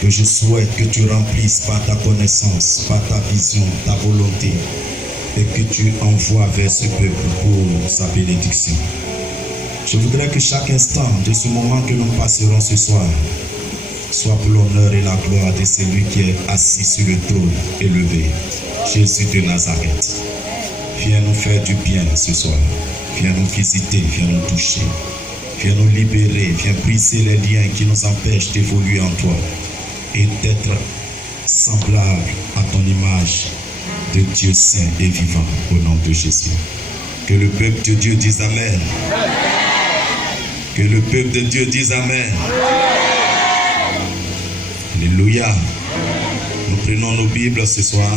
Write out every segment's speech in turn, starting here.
que je souhaite que tu remplisses par ta connaissance, par ta vision, ta volonté, et que tu envoies vers ce peuple pour sa bénédiction. Je voudrais que chaque instant de ce moment que nous passerons ce soir soit pour l'honneur et la gloire de celui qui est assis sur le trône élevé, Jésus de Nazareth. Viens nous faire du bien ce soir. Viens nous visiter, viens nous toucher. Viens nous libérer, viens briser les liens qui nous empêchent d'évoluer en toi et d'être semblable à ton image de Dieu saint et vivant au nom de Jésus. Que le peuple de Dieu dise Amen. Que le peuple de Dieu dise Amen. Alléluia. Nous prenons nos Bibles ce soir.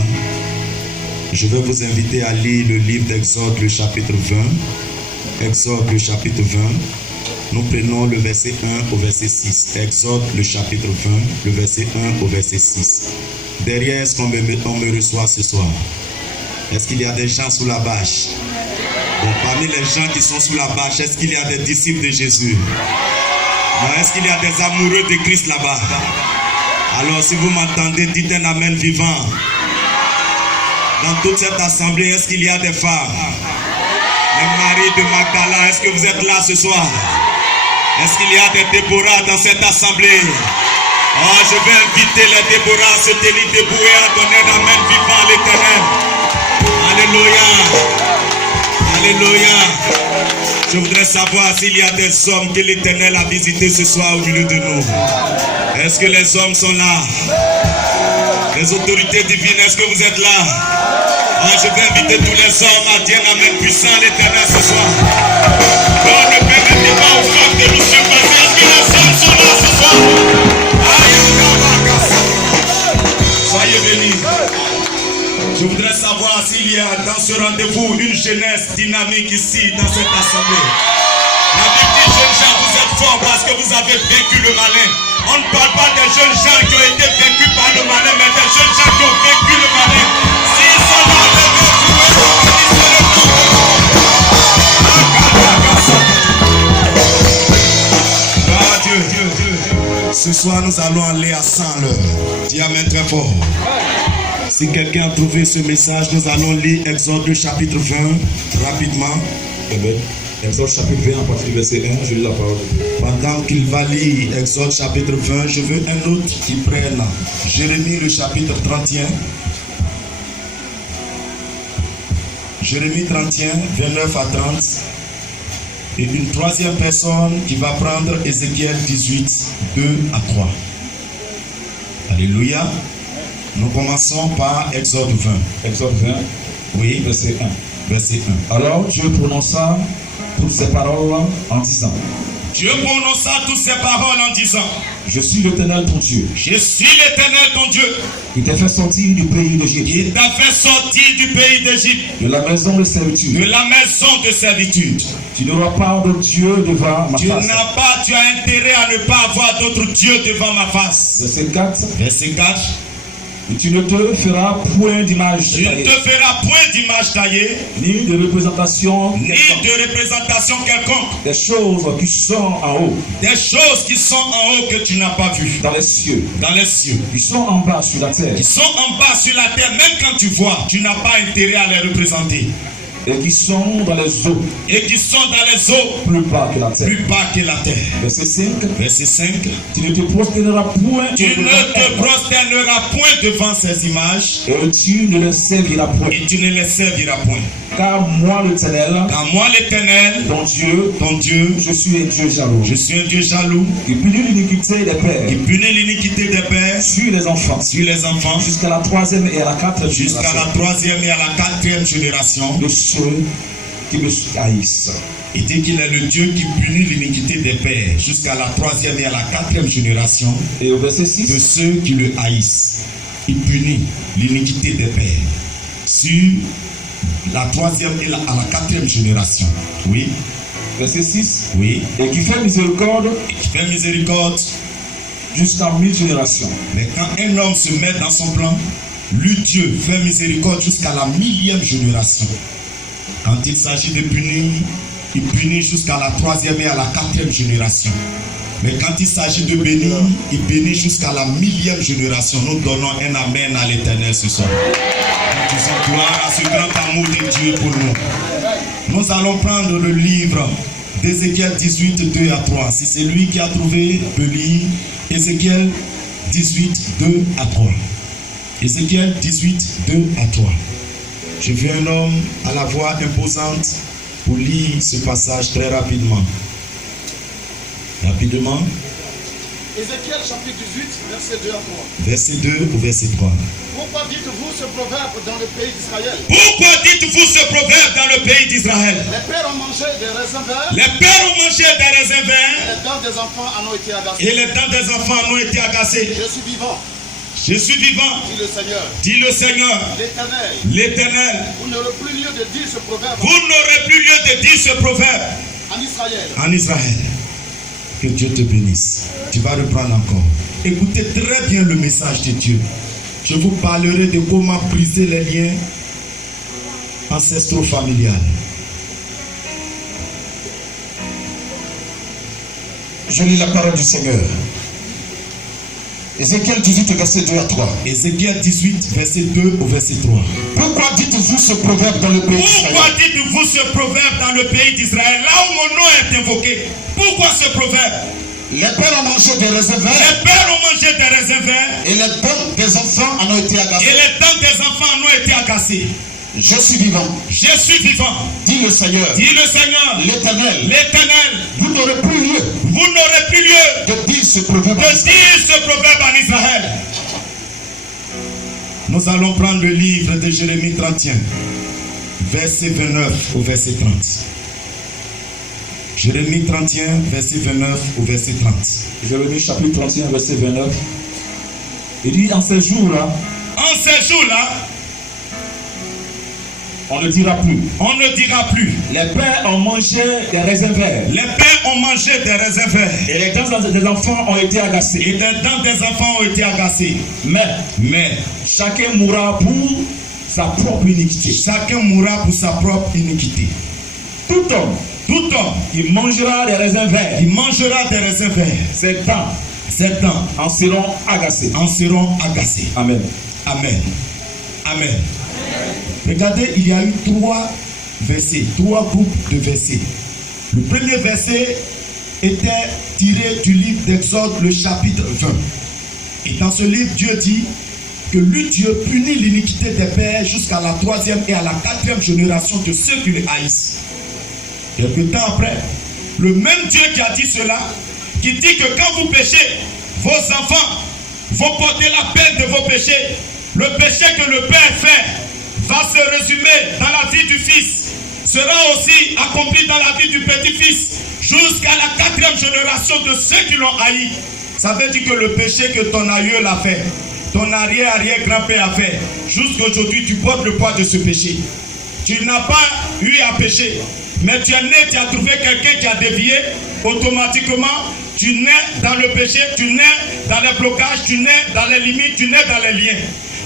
Je vais vous inviter à lire le livre d'Exode, le chapitre 20. Exode, le chapitre 20. Nous prenons le verset 1 au verset 6. Exode, le chapitre 20, le verset 1 au verset 6. Derrière, est-ce qu'on me reçoit ce soir? Est-ce qu'il y a des gens sous la bâche? Bon, parmi les gens qui sont sous la bâche, est-ce qu'il y a des disciples de Jésus? Est-ce qu'il y a des amoureux de Christ là-bas? Alors, si vous m'entendez, dites un Amen vivant. Dans toute cette assemblée, est-ce qu'il y a des femmes? Les maris de Magdala, est-ce que vous êtes là ce soir? Est-ce qu'il y a des Déborah dans cette assemblée? Oh, je vais inviter les Déborah à se tenir debout et à donner un Amen vivant à l'Éternel. Alléluia. Alléluia. Je voudrais savoir s'il y a des hommes que l'Éternel a visités ce soir au milieu de nous. Est-ce que les hommes sont là? Les autorités divines, est-ce que vous êtes là? Je vais inviter tous les hommes à dire un Amen puissant à l'Éternel ce soir. Oh, ne permettez pas aux femmes de nous surpasser. Est-ce que les hommes sont là ce soir? Soyez bénis. Je voudrais savoir s'il y a dans ce rendez-vous une jeunesse dynamique ici dans cette assemblée. La Bible dit, jeunes gens, vous êtes forts parce que vous avez vaincu le malin. On ne parle pas des jeunes gens qui ont été vaincus par le malin, mais des jeunes gens qui ont vaincu le malin. S'ils sont là, Dieu. Ce soir, nous allons aller à 100 l'heure. Dis Amen très fort. Si quelqu'un a trouvé ce message, nous allons lire Exode le chapitre 20 rapidement. Exode chapitre 20 à partir du verset 1, je lis la parole. Pendant qu'il va lire Exode chapitre 20, je veux un autre qui prenne Jérémie le chapitre 31. Jérémie 31, 29 à 30. Et une troisième personne qui va prendre Ézéchiel 18, 2 à 3. Alléluia. Nous commençons par Exode 20. Exode 20, oui, verset 1. Verset 1. Alors Dieu prononça toutes ces paroles en disant. Dieu prononça toutes ces paroles en disant. Je suis l'Éternel ton Dieu. Je suis l'Éternel ton Dieu. Il t'a fait sortir du pays d'Égypte. Il t'a fait sortir du pays d'Égypte. De la maison de servitude. De la maison de servitude. Tu n'auras pas de Dieu devant ma face. Tu as intérêt à ne pas avoir d'autre Dieu devant ma face. Verset 4. Verset 4. Et tu ne te feras point d'image taillée. Tu ne te feras point d'image taillée. Ni de représentation quelconque. Des choses qui sont en haut. Des choses qui sont en haut que tu n'as pas vues. Dans les cieux. Dans les cieux. Qui sont en bas sur la terre. Qui sont en bas sur la terre. Même quand tu vois, tu n'as pas intérêt à les représenter. Et qui sont dans les eaux. Et qui sont dans les eaux. Plus bas que la terre. Plus bas que la terre. Verset 5. Verset 5. Tu ne te prosterneras point. Tu ne te prosterneras point devant ces images. Et tu ne les serviras point. Et tu ne les serviras point. Car moi l'Éternel. Car moi l'Éternel. Ton Dieu. Je suis un Dieu jaloux. Je suis un Dieu jaloux. Qui punit l'iniquité des pères. Qui punit l'iniquité des pères. Sur les enfants. Sur les enfants. Jusqu'à la troisième et à la quatrième génération. Jusqu'à la troisième et à la quatrième génération. De ceux qui me haïssent. Il dit qu'il est le Dieu qui punit l'iniquité des pères jusqu'à la troisième et à la quatrième génération. Et au verset 6. De ceux qui le haïssent. Il punit l'iniquité des pères sur la troisième et à la quatrième génération. Oui. Verset 6. Oui. Et qui fait miséricorde. Et qui fait miséricorde. Jusqu'à 1000 générations. Mais quand un homme se met dans son plan, lui Dieu fait miséricorde jusqu'à la 1000e génération. Quand il s'agit de punir, il punit jusqu'à la troisième et à la quatrième génération. Mais quand il s'agit de bénir, il bénit jusqu'à la 1000e génération. Nous donnons un amen à l'Éternel ce soir. Nous disons gloire à ce grand amour de Dieu pour nous. Nous allons prendre le livre d'Ézéchiel 18, 2 à 3. Si c'est lui qui a trouvé, peut lire Ézéchiel 18, 2 à 3. Ézéchiel 18, 2 à 3. Je veux un homme à la voix imposante pour lire ce passage très rapidement. Rapidement. Ézéchiel chapitre 18, verset 2 à 3. Verset 2 ou verset 3. Pourquoi dites-vous ce proverbe dans le pays d'Israël? Pourquoi dites-vous ce proverbe dans le pays d'Israël? Les pères ont mangé des raisins verts. Les pères ont mangé des raisins verts. Et les dents des enfants en ont été agacées. Et les dents des enfants en ont été agacées. Je suis vivant, Je suis vivant, dit le Seigneur. dit le Seigneur, L'Éternel, l'Éternel. vous n'aurez plus lieu de dire ce proverbe Vous n'aurez plus lieu de dire ce proverbe en Israël. en Israël. Que Dieu te bénisse. Tu vas reprendre encore. Écoutez très bien le message de Dieu. Je vous parlerai de comment briser les liens ancestraux familiales. Je lis la parole du Seigneur. Ézéchiel 18, verset 2 à 3. Ézéchiel 18, verset 2 au verset 3. Pourquoi dites-vous ce proverbe dans le pays d'Israël? Pourquoi dites-vous ce proverbe dans le pays d'Israël, là où mon nom est invoqué? Pourquoi ce proverbe? Les pères ont mangé des raisins verts. Les pères ont mangé des raisins verts. Et les dents des enfants en ont été Et agacées. les dents des enfants en ont été agacées. Je suis vivant, Je suis vivant, dit le Seigneur. dit le Seigneur, L'Éternel, l'Éternel. vous n'aurez plus lieu Vous n'aurez plus lieu de dire ce proverbe. de dire ce proverbe en Israël. Nous allons prendre le livre de Jérémie 31, verset 29 au verset 30. Jérémie 31, verset 29 au verset 30. Jérémie chapitre 31, verset 29. Il dit en ces jours-là, En ces jours-là, on ne dira plus. on ne dira plus. Les pères ont mangé des raisins verts. Les pères ont mangé des raisins verts. Et les dents des enfants ont été agacées. Et les dents des enfants ont été agacées. Mais Chacun mourra pour sa propre iniquité. chacun mourra pour sa propre iniquité. Tout homme, il mangera des raisins verts. Il mangera des raisins verts. Ses dents Ses dents en seront agacées. en seront agacées. Amen. Amen. Amen. Regardez, il y a eu 3 versets, 3 groupes de versets. Le premier verset était tiré du livre d'Exode, le chapitre 20. Et dans ce livre, Dieu dit que lui, Dieu, punit l'iniquité des pères jusqu'à la 3e et à la 4e génération de ceux qui le haïssent. Quelque temps après, le même Dieu qui a dit cela, qui dit que quand vous péchez, vos enfants vont porter la peine de vos péchés. Le péché que le Père fait va se résumer dans la vie du Fils, sera aussi accompli dans la vie du petit-fils, jusqu'à la 4e génération de ceux qui l'ont haï. Ça veut dire que le péché que ton aïeul a fait, ton arrière-arrière-grand-père a fait, jusqu'à aujourd'hui, tu portes le poids de ce péché. Tu n'as pas eu à pécher, mais tu es né, tu as trouvé quelqu'un qui a dévié, automatiquement, tu nais dans le péché, tu nais dans les blocages, tu nais dans les limites, tu nais dans les liens.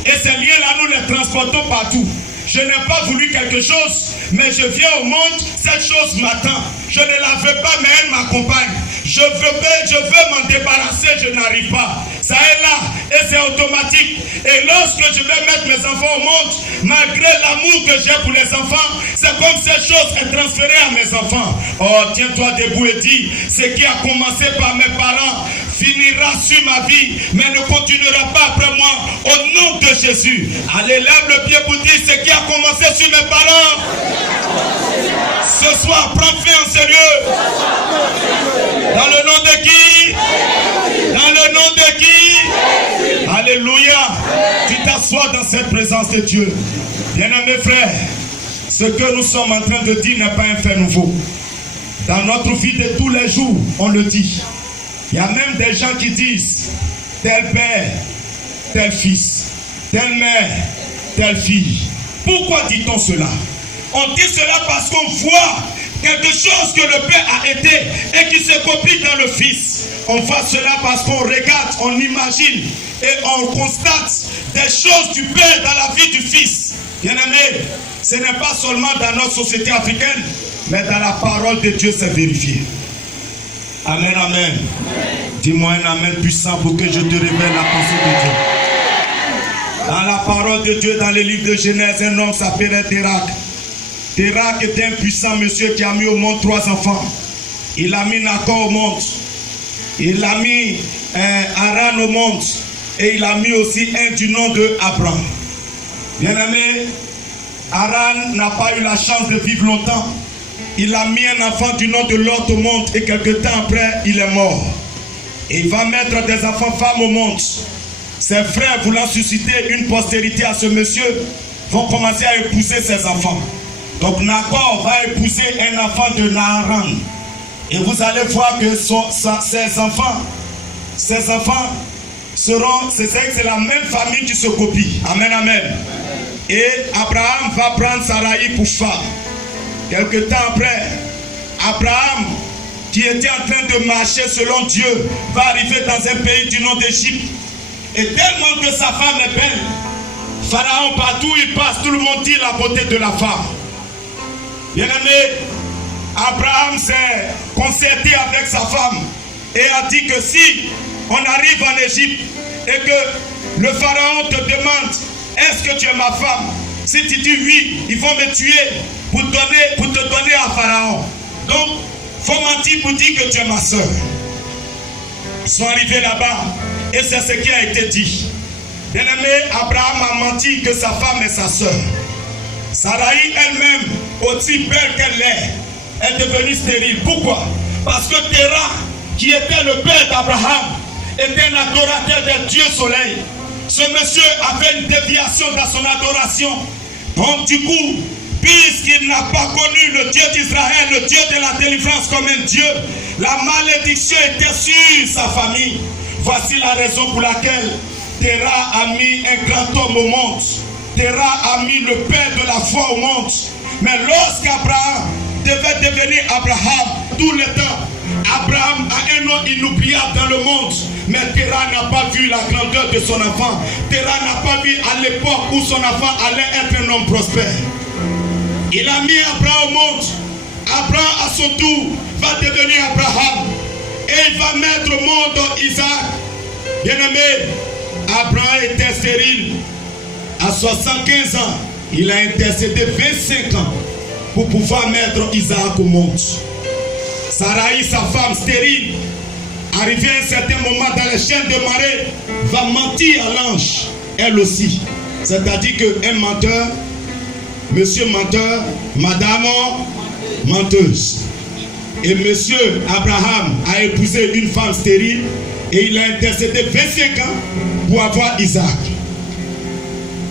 Et ces liens-là, nous les transportons partout. Je n'ai pas voulu quelque chose, mais je viens au monde, cette chose m'attend. Je ne la veux pas, mais elle m'accompagne. Je veux m'en débarrasser, je n'arrive pas. Ça est là, et c'est automatique. Et lorsque je vais mettre mes enfants au monde, malgré l'amour que j'ai pour les enfants, c'est comme cette chose est transférée à mes enfants. Oh, tiens-toi debout et dis, ce qui a commencé par mes parents finira sur ma vie, mais ne continuera pas après moi, au nom de Jésus. Allez, lève le pied pour dire, ce qui a commencé sur mes parents, ce soir, prends fin en sérieux. Dans le nom de qui? Dans le nom de qui? Alléluia. Tu t'assois dans cette présence de Dieu. Bien-aimés frères, ce que nous sommes en train de dire n'est pas un fait nouveau. Dans notre vie de tous les jours, on le dit. Il y a même des gens qui disent tel père, tel fils, telle mère, telle fille. Pourquoi dit-on cela? On dit cela parce qu'on voit quelque chose que le Père a été et qui se copie dans le Fils. On fait cela parce qu'on regarde, on imagine et on constate des choses du Père dans la vie du Fils. Bien-aimé, ce n'est pas seulement dans notre société africaine, mais dans la parole de Dieu, c'est vérifié. Amen, amen. Dis-moi un amen puissant pour que je te révèle la pensée de Dieu. Dans la parole de Dieu, dans le livre de Genèse, un homme s'appelait Térak. Térak était un puissant monsieur qui a mis au monde 3 enfants. Il a mis Nacor au monde. Il a mis Haran au monde. Et il a mis aussi un du nom de Abraham. Bien-aimé, Haran n'a pas eu la chance de vivre longtemps. Il a mis un enfant du nom de Lot au monde. Et quelque temps après, il est mort. Et il va mettre des enfants femmes au monde. Ses frères, voulant susciter une postérité à ce monsieur, vont commencer à épouser ses enfants. Donc Nacor va épouser un enfant de Naharan. Et vous allez voir que ses enfants seront, c'est la même famille qui se copie. Amen, amen. Et Abraham va prendre Sarai pour femme. Quelque temps après, Abraham, qui était en train de marcher selon Dieu, va arriver dans un pays du nom d'Égypte. Et tellement que sa femme est belle, Pharaon, partout où il passe, tout le monde dit la beauté de la femme. Bien-aimé, Abraham s'est concerté avec sa femme et a dit que si on arrive en Égypte et que le Pharaon te demande est-ce que tu es ma femme, si tu dis oui, ils vont me tuer pour te donner à Pharaon. Donc, il faut mentir pour dire que tu es ma soeur. Ils sont arrivés là-bas et c'est ce qui a été dit. Bien-aimé, Abraham a menti que sa femme est sa soeur. Sarai elle-même, aussi belle qu'elle est devenue stérile. Pourquoi? Parce que Téra, qui était le père d'Abraham, était un adorateur des dieux soleil. Ce monsieur avait une déviation dans son adoration. Donc du coup, puisqu'il n'a pas connu le Dieu d'Israël, le Dieu de la délivrance comme un Dieu, la malédiction était sur sa famille. Voici la raison pour laquelle Téra a mis un grand homme au monde. Téra a mis le père de la foi au monde. Mais lorsqu'Abraham devait devenir Abraham, tout le temps, Abraham a un nom inoubliable dans le monde. Mais Téra n'a pas vu la grandeur de son enfant. Téra n'a pas vu à l'époque où son enfant allait être un homme prospère. Il a mis Abraham au monde. Abraham à son tour va devenir Abraham. Et il va mettre au monde Isaac. Bien-aimé, Abraham était stérile. À 75 ans, il a intercédé 25 ans pour pouvoir mettre Isaac au monde. Sarai, sa femme stérile, arrivée à un certain moment dans les chaînes de marée, va mentir à l'ange, elle aussi. C'est-à-dire qu'un menteur, monsieur menteur, madame menteuse. Et monsieur Abraham a épousé une femme stérile et il a intercédé 25 ans pour avoir Isaac.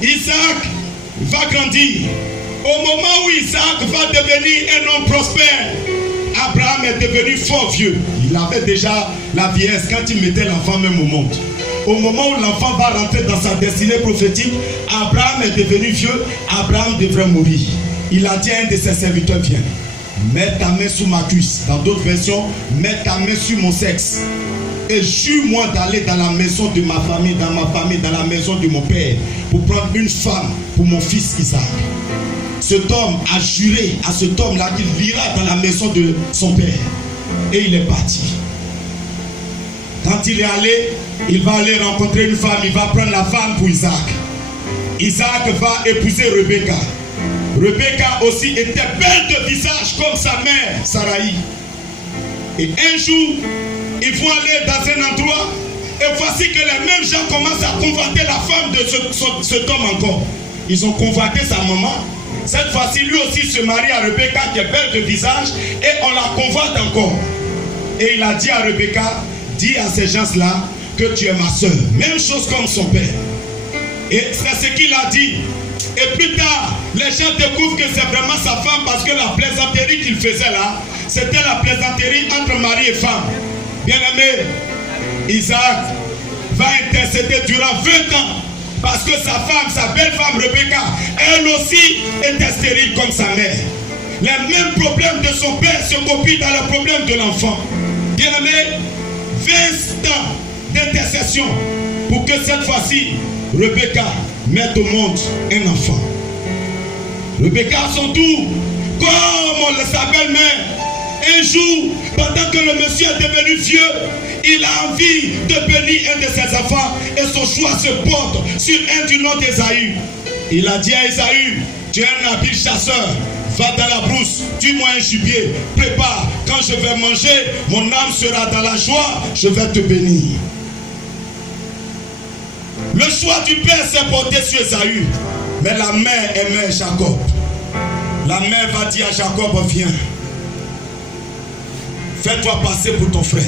Isaac va grandir. Au moment où Isaac va devenir un homme prospère, Abraham est devenu fort vieux. Il avait déjà la vieillesse quand il mettait l'enfant même au monde. Au moment où l'enfant va rentrer dans sa destinée prophétique, Abraham est devenu vieux. Abraham devrait mourir. Il a dit à un de ses serviteurs, viens, mets ta main sous ma cuisse. Dans d'autres versions, mets ta main sur mon sexe. Et jure-moi d'aller dans la maison de ma famille, dans la maison de mon père, pour prendre une femme pour mon fils Isaac. Cet homme a juré à cet homme-là qu'il ira dans la maison de son père. Et il est parti. Quand il est allé, il va aller rencontrer une femme, il va prendre la femme pour Isaac. Isaac va épouser Rebecca. Rebecca aussi était belle de visage comme sa mère, Sarai. Et un jour, ils vont aller dans un endroit et voici que les mêmes gens commencent à convoiter la femme de cet homme encore. Ils ont convoité sa maman. Cette fois-ci, lui aussi se marie à Rebecca qui est belle de visage et on la convoite encore. Et il a dit à Rebecca, dis à ces gens-là que tu es ma soeur. Même chose comme son père. Et c'est ce qu'il a dit. Et plus tard, les gens découvrent que c'est vraiment sa femme parce que la plaisanterie qu'il faisait là, c'était la plaisanterie entre mari et femme. Bien-aimé, Isaac va intercéder durant 20 ans parce que sa femme, sa belle femme Rebecca, elle aussi était stérile comme sa mère. Les mêmes problèmes de son père se copient dans les problèmes de l'enfant. Bien-aimé, 20 ans d'intercession pour que cette fois-ci, Rebecca mette au monde un enfant. Rebecca à son tour, comme sa belle-mère, Un jour, pendant que le monsieur est devenu vieux, il a envie de bénir un de ses enfants et son choix se porte sur un du nom d'Ésaü. Il a dit à Ésaü, tu es un habile chasseur, va dans la brousse, tue-moi un gibier, prépare, quand je vais manger, mon âme sera dans la joie, je vais te bénir. Le choix du père s'est porté sur Ésaü, mais la mère aimait Jacob. La mère va dire à Jacob, viens, fais-toi passer pour ton frère.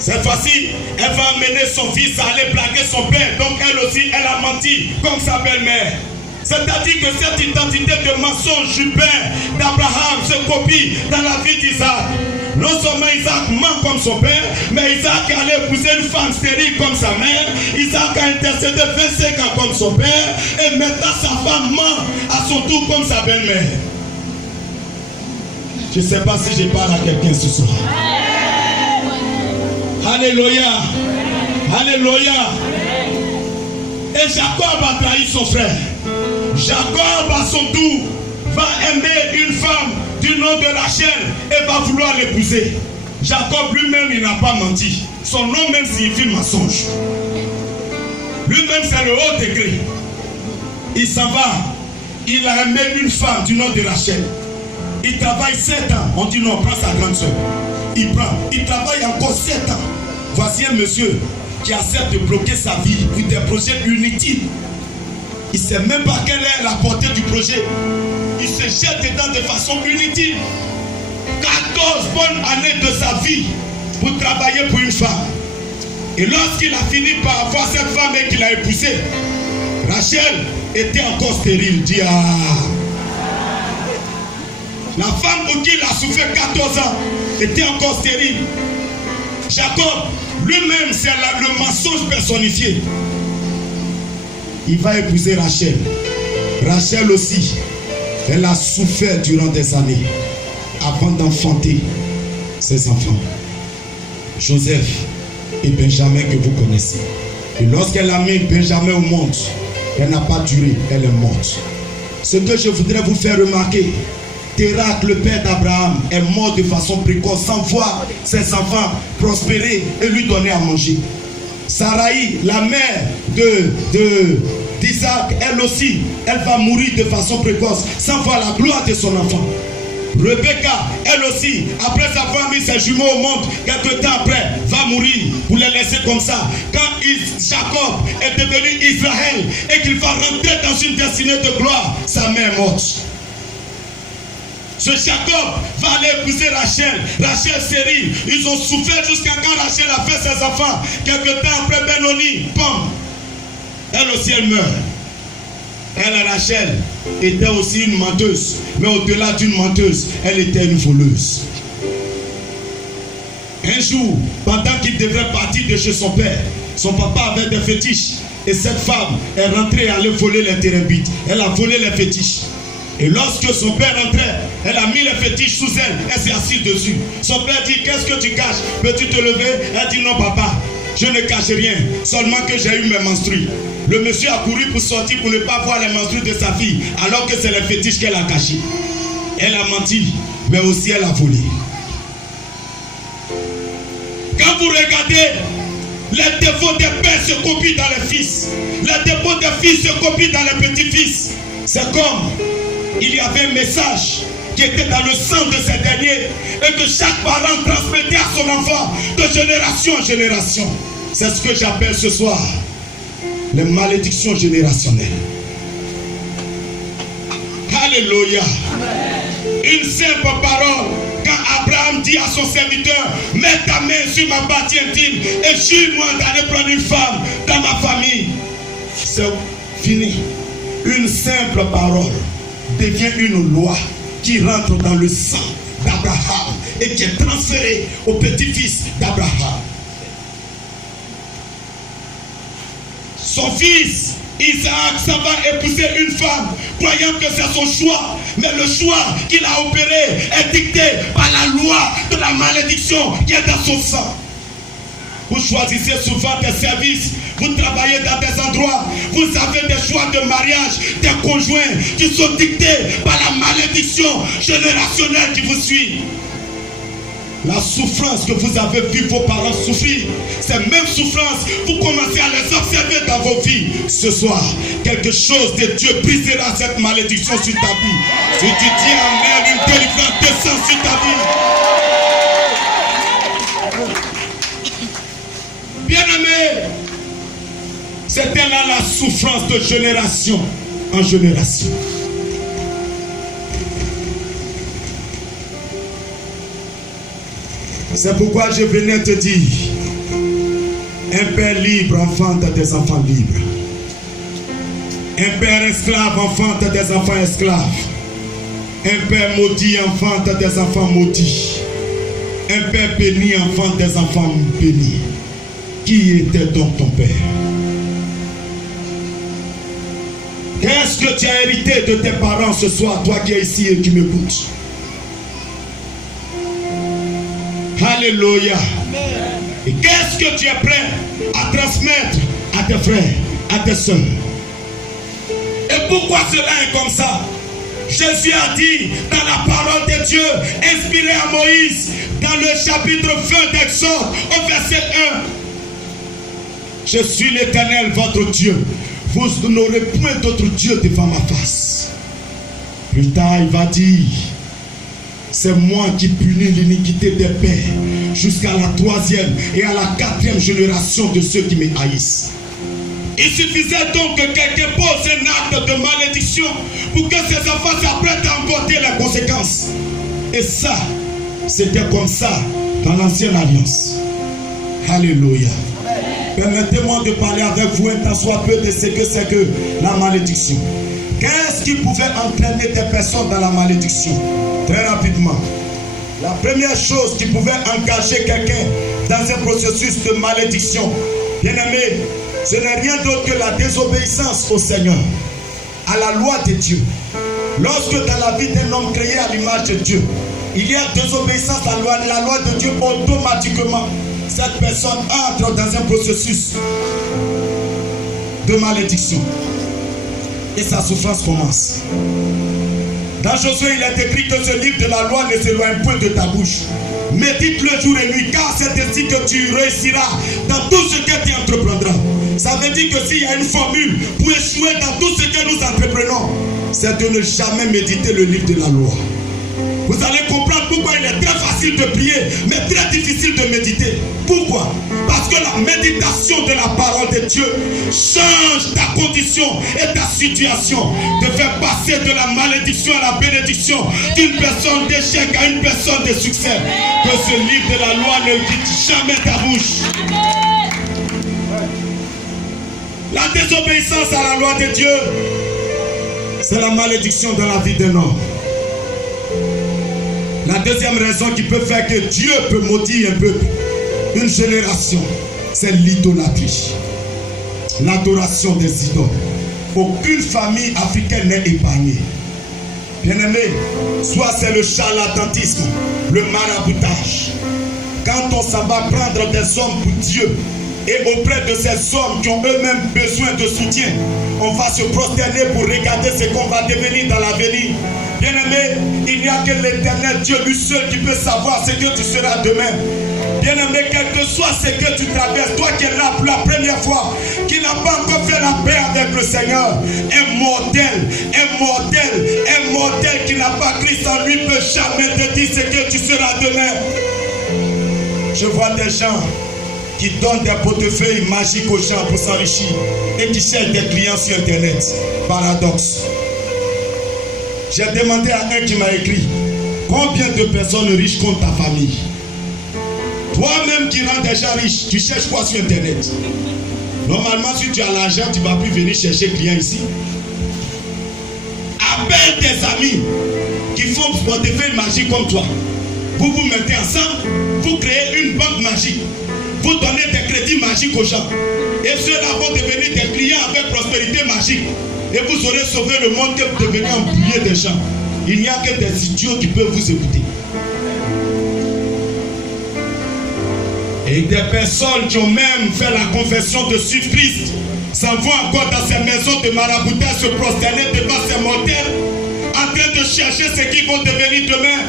Cette fois-ci, elle va amener son fils à aller blaguer son père. Donc elle aussi, elle a menti comme sa belle-mère. C'est-à-dire que cette identité de mensonge du père d'Abraham se copie dans la vie d'Isaac. Non seulement Isaac ment comme son père, mais Isaac allait épouser une femme stérile comme sa mère. Isaac a intercédé 25 ans comme son père. Et maintenant sa femme ment à son tour comme sa belle-mère. Je ne sais pas si je parle à quelqu'un ce soir. Alléluia. Alléluia. Et Jacob a trahi son frère. Jacob à son tour va aimer une femme du nom de Rachel et va vouloir l'épouser. Jacob lui-même, il n'a pas menti. Son nom même signifie mensonge. Lui-même, c'est le haut degré. Il s'en va. Il a aimé une femme du nom de Rachel. Il travaille 7 ans. On dit non, prends sa grande soeur. Il prend. Il travaille encore 7 ans. Voici un monsieur qui accepte de bloquer sa vie pour des projets inutiles. Il ne sait même pas quelle est la portée du projet. Il se jette dedans de façon inutile. 14 bonnes années de sa vie pour travailler pour une femme. Et lorsqu'il a fini par avoir cette femme et qu'il a épousée, Rachel était encore stérile. Dit la femme pour qui il a souffert 14 ans était encore stérile. Jacob, lui-même, c'est le mensonge personnifié. Il va épouser Rachel. Rachel aussi, elle a souffert durant des années avant d'enfanter ses enfants. Joseph et Benjamin que vous connaissez. Et lorsqu'elle a mis Benjamin au monde, elle n'a pas duré, elle est morte. Ce que je voudrais vous faire remarquer, Térak, le père d'Abraham, est mort de façon précoce sans voir ses enfants prospérer et lui donner à manger. Sarai, la mère d'Isaac, elle aussi, elle va mourir de façon précoce sans voir la gloire de son enfant. Rebecca, elle aussi, après avoir mis ses jumeaux au monde, quelques temps après, va mourir pour les laisser comme ça. Quand Jacob est devenu Israël et qu'il va rentrer dans une destinée de gloire, sa mère est morte. Ce Jacob va aller épouser Rachel. Rachel stérile. Ils ont souffert jusqu'à quand Rachel a fait ses enfants. Quelque temps après Benoni, pom. Elle aussi elle meurt. Elle, Rachel, était aussi une menteuse. Mais au-delà d'une menteuse, elle était une voleuse. Un jour, pendant qu'il devrait partir de chez son père, son papa avait des fétiches. Et cette femme est rentrée et allait voler les térébintes. Elle a volé les fétiches. Et lorsque son père rentrait, elle a mis les fétiches sous elle, elle s'est assise dessus. Son père dit, qu'est-ce que tu caches? Peux-tu te lever? Elle dit, non papa, je ne cache rien, seulement que j'ai eu mes menstrues. Le monsieur a couru pour sortir pour ne pas voir les menstrues de sa fille, alors que c'est les fétiches qu'elle a cachés. Elle a menti, mais aussi elle a volé. Quand vous regardez, les défauts des pères se copient dans les fils. Les défauts des fils se copient dans les petits-fils. C'est comme il y avait un message qui était dans le sang de ces derniers et que chaque parent transmettait à son enfant de génération en génération. C'est ce que j'appelle ce soir les malédictions générationnelles. Alléluia. Une simple parole. Quand Abraham dit à son serviteur, mets ta main sur ma partie intime et jure-moi d'aller prendre une femme dans ma famille. C'est fini. Une simple parole devient une loi qui rentre dans le sang d'Abraham et qui est transférée au petit-fils d'Abraham. Son fils Isaac, ça va épouser une femme, croyant que c'est son choix. Mais le choix qu'il a opéré est dicté par la loi de la malédiction qui est dans son sang. Vous choisissez souvent des services, vous travaillez dans des endroits, vous avez des choix de mariage, des conjoints qui sont dictés par la malédiction générationnelle qui vous suit. La souffrance que vous avez vu vos parents souffrir, ces mêmes souffrances, vous commencez à les observer dans vos vies. Ce soir, quelque chose de Dieu brisera cette malédiction sur ta vie. Si tu dis Amen, une délivrance descend sur ta vie. Bien-aimé, c'était là la souffrance de génération en génération. C'est pourquoi je venais te dire, un père libre enfante des enfants libres. Un père esclave enfante des enfants esclaves. Un père maudit enfante des enfants maudits. Un père béni enfante des enfants bénis. Qui était donc ton père? Qu'est-ce que tu as hérité de tes parents ce soir, toi qui es ici et qui m'écoutes? Alléluia. Et qu'est-ce que tu es prêt à transmettre à tes frères, à tes soeurs? Et pourquoi cela est comme ça? Jésus a dit dans la parole de Dieu, inspirée à Moïse, dans le chapitre 20 d'Exode, au verset 1. Je suis l'Éternel, votre Dieu. Vous n'aurez point d'autre Dieu devant ma face. Plus tard, il va dire, c'est moi qui punis l'iniquité des pères jusqu'à la 3e et à la 4e génération de ceux qui me haïssent. Il suffisait donc que quelqu'un pose un acte de malédiction pour que ses enfants s'apprêtent à emporter les conséquences. Et ça, c'était comme ça dans l'ancienne alliance. Alléluia. Permettez-moi de parler avec vous un tant soit peu de ce que c'est que la malédiction. Qu'est-ce qui pouvait entraîner des personnes dans la malédiction? Très rapidement. La première chose qui pouvait engager quelqu'un dans un processus de malédiction, bien aimé, ce n'est rien d'autre que la désobéissance au Seigneur, à la loi de Dieu. Lorsque dans la vie d'un homme créé à l'image de Dieu, il y a désobéissance à la loi de Dieu, automatiquement, cette personne entre dans un processus de malédiction. Et sa souffrance commence. Dans Josué, il est écrit que ce livre de la loi ne s'éloigne point de ta bouche. Médite-le jour et nuit, car c'est ainsi que tu réussiras dans tout ce que tu entreprendras. Ça veut dire que s'il y a une formule pour échouer dans tout ce que nous entreprenons, c'est de ne jamais méditer le livre de la loi. Vous allez comprendre pourquoi il est très facile de prier, mais très difficile de méditer. Pourquoi? Parce que la méditation de la parole de Dieu change ta condition et ta situation, te fait passer de la malédiction à la bénédiction, d'une personne d'échec à une personne de succès. Que ce livre de la loi ne quitte jamais ta bouche. La désobéissance à la loi de Dieu, c'est la malédiction dans la vie d'un homme. La deuxième raison qui peut faire que Dieu peut maudire un peuple, une génération, c'est l'idolâtrie. L'adoration des idoles. Aucune famille africaine n'est épargnée. Bien-aimé, soit c'est le charlatanisme, le maraboutage. Quand on s'en va prendre des hommes pour Dieu, et auprès de ces hommes qui ont eux-mêmes besoin de soutien, on va se prosterner pour regarder ce qu'on va devenir dans l'avenir. Bien-aimé, il n'y a que l'Éternel Dieu lui seul qui peut savoir ce que tu seras demain. Bien-aimé, quel que soit ce que tu traverses, toi qui es là pour la première fois, qui n'a pas encore fait la paix avec le Seigneur, un mortel qui n'a pas Christ en lui peut jamais te dire ce que tu seras demain. Je vois des gens qui donnent des portefeuilles magiques aux gens pour s'enrichir et qui cherchent des clients sur Internet. Paradoxe. J'ai demandé à un qui m'a écrit, combien de personnes riches comptent ta famille? Toi-même qui rends des gens riches, tu cherches quoi sur Internet? Normalement, si tu as l'argent, tu ne vas plus venir chercher clients ici. Appelle tes amis qui font des portefeuilles magiques comme toi. Vous vous mettez ensemble, vous créez une banque magique. Vous donnez des crédits magiques aux gens. Et ceux-là vont devenir des clients avec prospérité magique. Et vous aurez sauvé le monde que vous devenez embrouiller des gens. Il n'y a que des idiots qui peuvent vous écouter. Et des personnes qui ont même fait la confession de suivre Christ s'en vont encore dans ces maisons de maraboutage se prosterner devant ces mortels en train de chercher ce qu'ils vont devenir demain.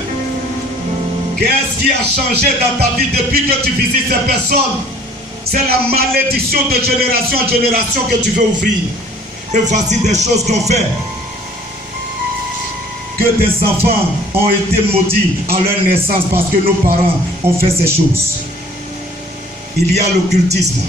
Qu'est-ce qui a changé dans ta vie depuis que tu visites ces personnes? C'est la malédiction de génération en génération que tu veux ouvrir. Et voici des choses qu'on fait. Que des enfants ont été maudits à leur naissance parce que nos parents ont fait ces choses. Il y a l'occultisme.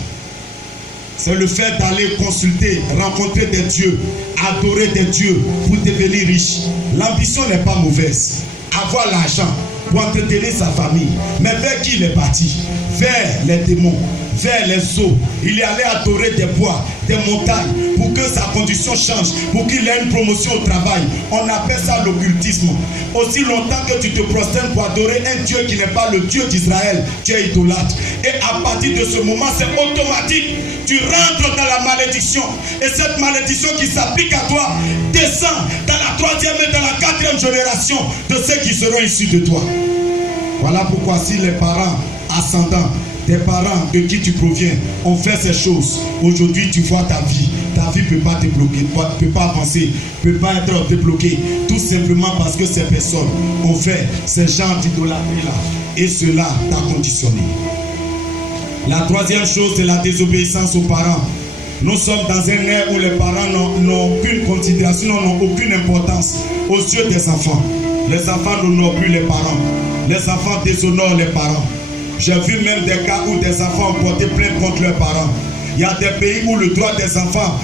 C'est le fait d'aller consulter, rencontrer des dieux, adorer des dieux pour devenir riche. L'ambition n'est pas mauvaise. Avoir l'argent pour entretenir sa famille. Mais vers qui il est parti? Vers les démons, vers les eaux. Il est allé adorer des bois, des montagnes, pour que sa condition change, pour qu'il ait une promotion au travail. On appelle ça l'occultisme. Aussi longtemps que tu te prosternes pour adorer un Dieu qui n'est pas le Dieu d'Israël, tu es idolâtre. Et à partir de ce moment, c'est automatique. Tu rentres dans la malédiction. Et cette malédiction qui s'applique à toi descend dans la 3e et dans la 4e génération de ceux qui seront issus de toi. Voilà pourquoi si les parents ascendants, des parents de qui tu proviens, ont fait ces choses, aujourd'hui tu vois ta vie ne peut pas te bloquer, ne peut pas avancer, ne peut pas être débloquée, tout simplement parce que ces personnes ont fait ces genres d'idolâtrie là, et cela t'a conditionné. La 3e chose, c'est la désobéissance aux parents. Nous sommes dans un ère où les parents n'ont aucune considération, n'ont aucune importance aux yeux des enfants. Les enfants n'honorent plus les parents. Les enfants déshonorent les parents. J'ai vu même des cas où des enfants ont porté plainte contre leurs parents. Il y a des pays où le droit des enfants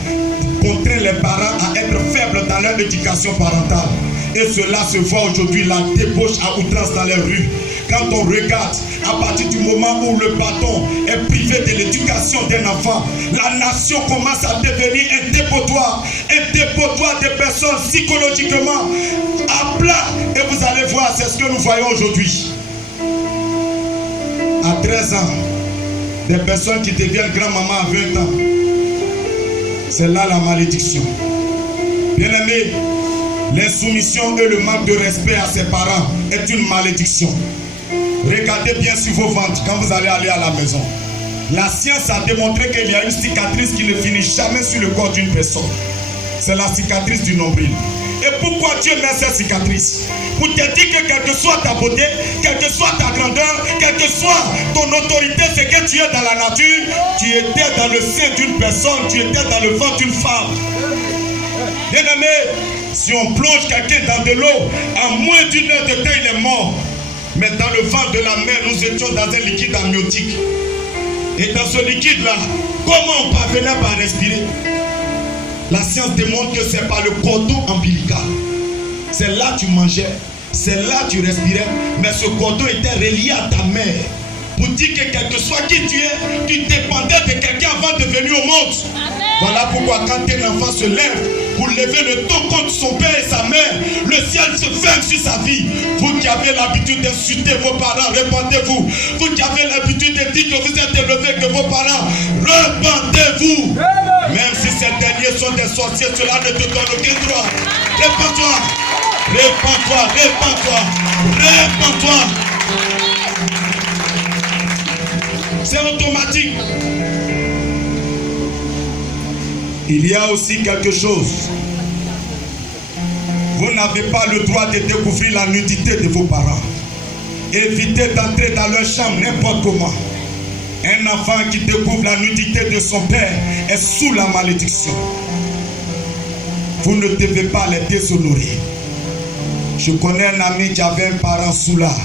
contraint les parents à être faibles dans leur éducation parentale. Et cela se voit aujourd'hui, la débauche à outrance dans les rues. Quand on regarde, à partir du moment où le bâton est privé de l'éducation d'un enfant, la nation commence à devenir un dépotoir de personnes psychologiquement à plat. Et vous allez voir, c'est ce que nous voyons aujourd'hui. À 13 ans, des personnes qui deviennent grand-maman à 20 ans. C'est là la malédiction. Bien-aimés, l'insoumission et le manque de respect à ses parents est une malédiction. Regardez bien sur vos ventres quand vous allez aller à la maison. La science a démontré qu'il y a une cicatrice qui ne finit jamais sur le corps d'une personne. C'est la cicatrice du nombril. Et pourquoi Dieu met cette cicatrice? Pour te dire que quelle que soit ta beauté, quelle que soit ta grandeur, quelle que soit ton autorité, c'est que tu es dans la nature, tu étais dans le sein d'une personne, tu étais dans le ventre d'une femme. Bien-aimé, si on plonge quelqu'un dans de l'eau, en moins d'une heure de temps, il est mort. Mais dans le ventre de la mer, nous étions dans un liquide amniotique. Et dans ce liquide-là, comment on parvenait à respirer? La science démontre que c'est par le cordon ombilical. C'est là que tu mangeais, c'est là que tu respirais, mais ce cordon était relié à ta mère. Pour dire que quel que soit qui tu es, tu dépendais de quelqu'un avant de venir au monde. Amen. Voilà pourquoi quand un enfant se lève pour lever le ton contre son père et sa mère, le ciel se ferme sur sa vie. Vous qui avez l'habitude d'insulter vos parents, repentez-vous. Vous qui avez l'habitude de dire que vous êtes élevé que vos parents, repentez-vous. Même si ces derniers sont des sorciers, cela ne te donne aucun droit. Répands-toi, répands-toi, répands-toi, répands-toi. C'est automatique. Il y a aussi quelque chose. Vous n'avez pas le droit de découvrir la nudité de vos parents. Évitez d'entrer dans leur chambre n'importe comment. Un enfant qui découvre la nudité de son père est sous la malédiction. Vous ne devez pas les déshonorer. Je connais un ami qui avait un parent soulard.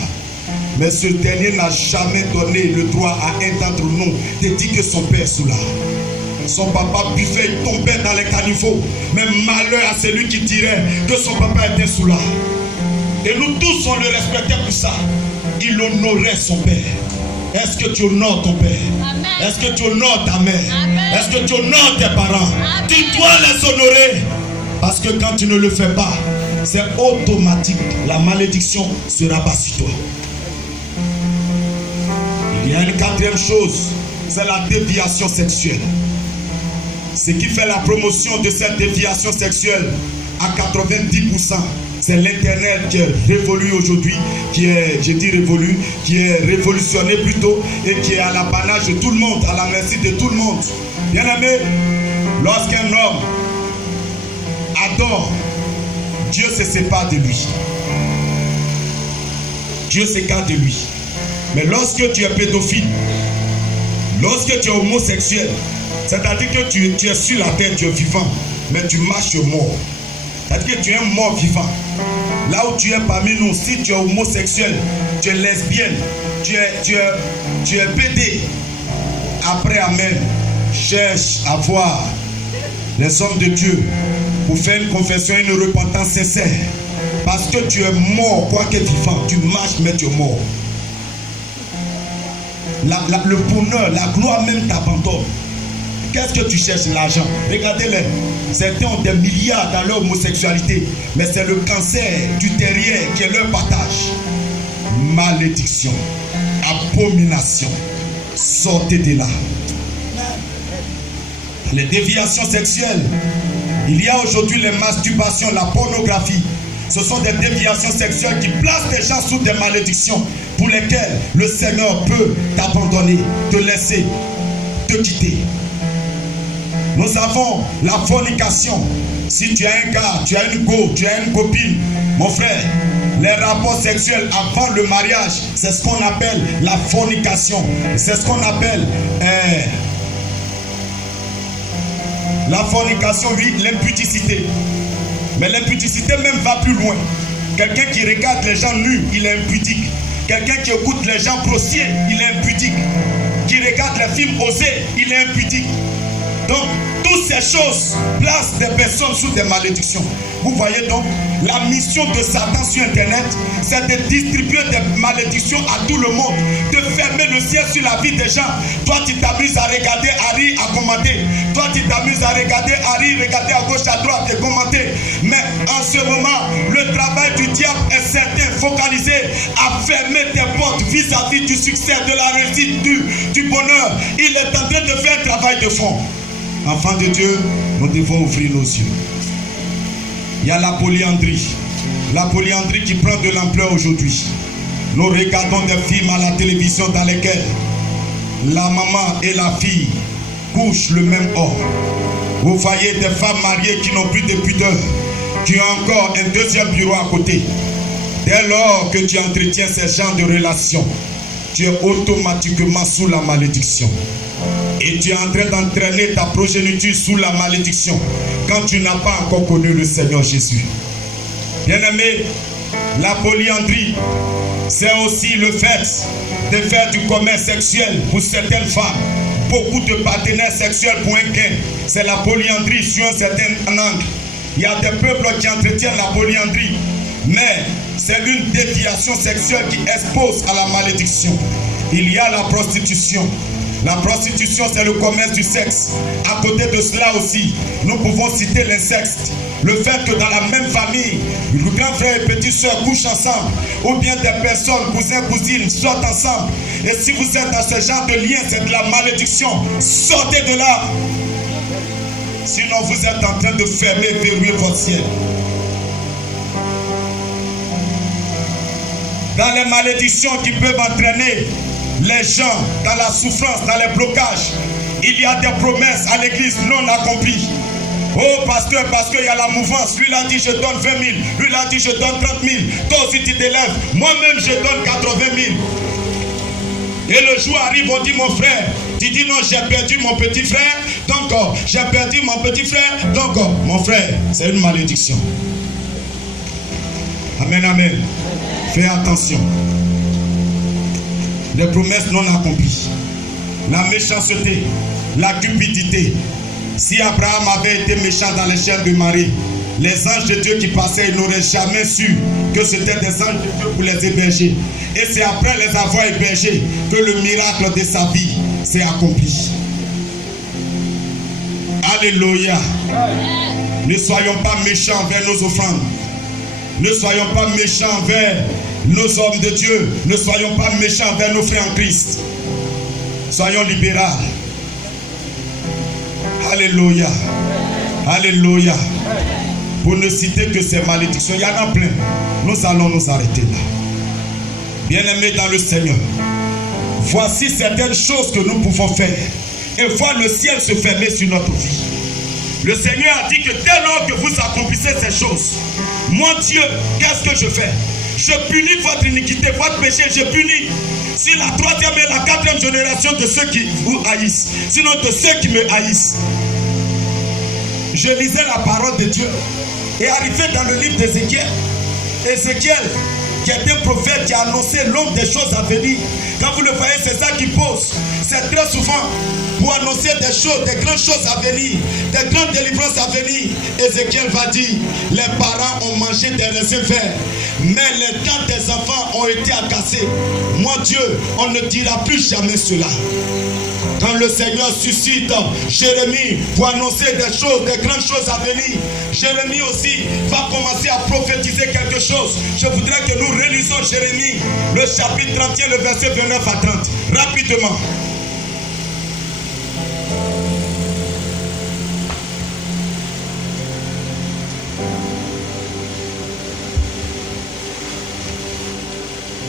Mais ce dernier n'a jamais donné le droit à un d'entre nous de dire que son père est soulard. Son papa buvait, il tombait dans les caniveaux. Mais malheur à celui qui dirait que son papa était soulard. Et nous tous, on le respectait pour ça. Il honorait son père. Est-ce que tu honores ton père? Amen. Est-ce que tu honores ta mère? Amen. Est-ce que tu honores tes parents? Amen. Tu dois les honorer. Parce que quand tu ne le fais pas, c'est automatique. La malédiction se rabat sur toi. Il y a une 4e chose, c'est la déviation sexuelle. Ce qui fait la promotion de cette déviation sexuelle à 90%, c'est l'internet qui est révolu aujourd'hui, qui est révolutionné plutôt, et qui est à l'apanage de tout le monde, à la merci de tout le monde. Bien aimé, lorsqu'un homme adore, Dieu se sépare de lui. Dieu s'écarte de lui. Mais lorsque tu es pédophile, lorsque tu es homosexuel, c'est-à-dire que tu es sur la terre, tu es vivant, mais tu marches mort. C'est-à-dire que tu es un mort vivant. Là où tu es parmi nous, si tu es homosexuel, tu es lesbienne, tu es pédé, après, amen, cherche à voir les hommes de Dieu pour faire une confession, une repentance sincère. Parce que tu es mort, quoi que vivant, tu marches, mais tu es mort. Le bonheur, la gloire même t'abandonne. Qu'est-ce que tu cherches? L'argent. Regardez-les. Certains ont des milliards dans leur homosexualité, mais c'est le cancer du derrière qui est leur partage. Malédiction, abomination. Sortez de là. Les déviations sexuelles. Il y a aujourd'hui les masturbations, la pornographie. Ce sont des déviations sexuelles qui placent les gens sous des malédictions pour lesquelles le Seigneur peut t'abandonner, te laisser, te quitter. Nous avons la fornication. Si tu as un gars, tu as une go, tu as une copine, mon frère, les rapports sexuels avant le mariage, c'est ce qu'on appelle la fornication. C'est ce qu'on appelle la fornication, oui, l'impudicité. Mais l'impudicité même va plus loin. Quelqu'un qui regarde les gens nus, il est impudique. Quelqu'un qui écoute les gens grossiers, il est impudique. Qui regarde les films osés, il est impudique. Donc, toutes ces choses placent des personnes sous des malédictions. Vous voyez donc, la mission de Satan sur Internet, c'est de distribuer des malédictions à tout le monde, de fermer le ciel sur la vie des gens. Toi, tu t'amuses à regarder Harry, à commenter. Toi, tu t'amuses à regarder Harry, regarder à gauche, à droite et commenter. Mais en ce moment, le travail du diable est certain, focalisé à fermer tes portes vis-à-vis du succès, de la réussite, du bonheur. Il est en train de faire un travail de fond. Enfants de Dieu, nous devons ouvrir nos yeux. Il y a la polyandrie. La polyandrie qui prend de l'ampleur aujourd'hui. Nous regardons des films à la télévision dans lesquels la maman et la fille couchent le même homme. Vous voyez des femmes mariées qui n'ont plus de pudeur, qui ont encore un deuxième bureau à côté. Dès lors que tu entretiens ces genres de relations, tu es automatiquement sous la malédiction. Et tu es en train d'entraîner ta progéniture sous la malédiction quand tu n'as pas encore connu le Seigneur Jésus. Bien-aimé, la polyandrie, c'est aussi le fait de faire du commerce sexuel pour certaines femmes. Beaucoup de partenaires sexuels pour un gain. C'est la polyandrie sur un certain angle. Il y a des peuples qui entretiennent la polyandrie, mais c'est une déviation sexuelle qui expose à la malédiction. Il y a la prostitution. La prostitution, c'est le commerce du sexe. À côté de cela aussi, nous pouvons citer l'inceste. Le fait que dans la même famille, le grand frère et petite soeur couchent ensemble, ou bien des personnes, cousins, cousines, sortent ensemble. Et si vous êtes dans ce genre de lien, c'est de la malédiction. Sortez de là. Sinon, vous êtes en train de fermer, verrouiller votre ciel. Dans les malédictions qui peuvent entraîner les gens dans la souffrance, dans les blocages, il y a des promesses à l'église non accomplies. Oh pasteur, parce qu'il y a la mouvance, lui il a dit je donne 20 000, lui il a dit je donne 30 000, toi aussi tu t'élèves, moi-même je donne 80 000. Et le jour arrive, on dit mon frère, tu dis non j'ai perdu mon petit frère, donc j'ai perdu mon petit frère, donc mon frère, c'est une malédiction. Amen, amen. Fais attention. Les promesses non accomplies, la méchanceté, la cupidité. Si Abraham avait été méchant dans les chaînes de Marie, les anges de Dieu qui passaient, ils n'auraient jamais su que c'était des anges de Dieu pour les héberger. Et c'est après les avoir hébergés que le miracle de sa vie s'est accompli. Alléluia. Ne soyons pas méchants envers nos offrandes. Ne soyons pas méchants envers nos hommes de Dieu. Ne soyons pas méchants envers nos frères en Christ. Soyons libéraux. Alléluia. Alléluia. Pour ne citer que ces malédictions, il y en a plein. Nous allons nous arrêter là. Bien-aimés dans le Seigneur, voici certaines choses que nous pouvons faire et voir le ciel se fermer sur notre vie. Le Seigneur a dit que dès lors que vous accomplissez ces choses, mon Dieu, qu'est-ce que je fais? Je punis votre iniquité, votre péché, je punis. Si la troisième et la quatrième génération de ceux qui vous haïssent, sinon de ceux qui me haïssent. Je lisais la parole de Dieu et arrivé dans le livre d'Ézéchiel, Ézéchiel, qui est un prophète qui a annoncé l'homme des choses à venir. Quand vous le voyez, c'est ça qui pose. C'est très souvent pour annoncer des choses, des grandes choses à venir, des grandes délivrances à venir. Ézéchiel va dire, les parents ont mangé des raisins verts, mais les dents des enfants ont été agacées. Moi Dieu, on ne dira plus jamais cela. Quand le Seigneur suscite Jérémie pour annoncer des choses, des grandes choses à venir, Jérémie aussi va commencer à prophétiser quelque chose. Je voudrais que nous relisons Jérémie, le chapitre 31, le verset 29 à 30. Rapidement.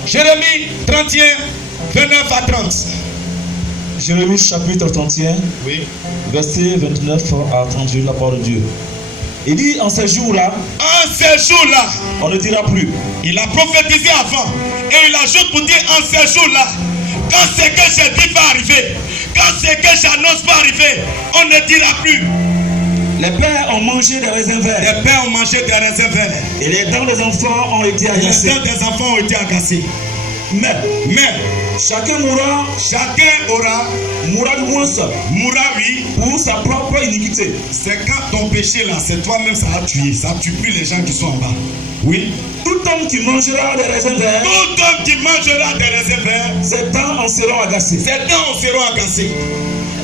Jérémie 31, 29 à 30. Jérémie chapitre 31, Oui. verset 29 à 30, la parole de Dieu. Il dit, en ces jours-là, on ne dira plus. Il a prophétisé avant. Et il ajoute pour dire, en ces jours-là, quand ce que j'ai dit va arriver, quand ce que j'annonce va arriver, on ne dira plus. Les pères ont mangé des raisins verts. Les pères ont mangé des raisins verts. Et les dents des enfants ont été agacées. Les dents des enfants ont été agacées. Mais chacun mourra oui, pour sa propre iniquité. c'est quand ton péché là, c'est toi-même, ça a tué. Ça tue plus les gens qui sont en bas. Oui. Tout homme qui mangera des raisins verts, Tout homme qui mangera des raisins verts, ses dents en seront agacées. ses dents seront agacées.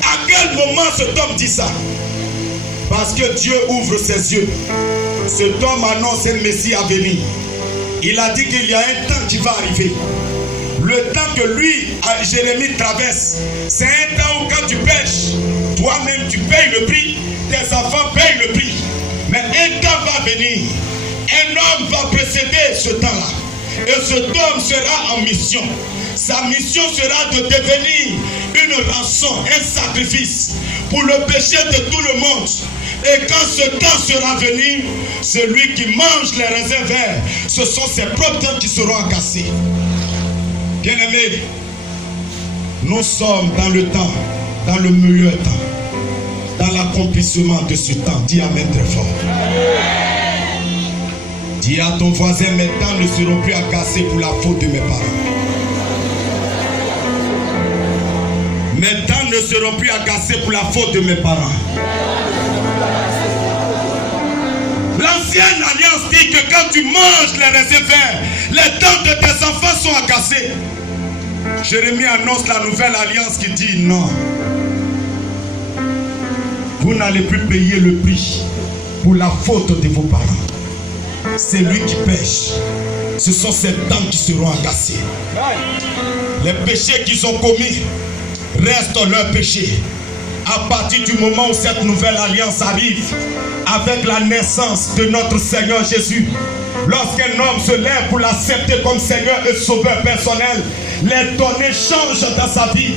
À quel moment cet homme dit ça? Parce que Dieu ouvre ses yeux. Cet homme annonce un Messie à venir. Il a dit qu'il y a un temps qui va arriver. Le temps que lui, Jérémie, traverse, c'est un temps où quand tu pêches, toi-même tu payes le prix, tes enfants payent le prix. Mais un temps va venir. Un homme va précéder ce temps-là. Et cet homme sera en mission. Sa mission sera de devenir une rançon, un sacrifice pour le péché de tout le monde. Et quand ce temps sera venu, celui qui mange les raisins verts, ce sont ses propres dents qui seront agacées. Bien-aimés, nous sommes dans le temps, dans le meilleur temps, dans l'accomplissement de ce temps. Dis Amen très fort. Dis à ton voisin, mes dents ne seront plus agacées pour la faute de mes parents. Mes dents ne seront plus agacées pour la faute de mes parents. L'ancienne alliance dit que quand tu manges les raisins verts, les dents de tes enfants sont agacées. Jérémie annonce la nouvelle alliance qui dit non. Vous n'allez plus payer le prix pour la faute de vos parents. C'est lui qui pêche. Ce sont ces dents qui seront agacées. Les péchés qu'ils ont commis restent leurs péchés. À partir du moment où cette nouvelle alliance arrive, avec la naissance de notre Seigneur Jésus, lorsqu'un homme se lève pour l'accepter comme Seigneur et Sauveur personnel, les données changent dans sa vie.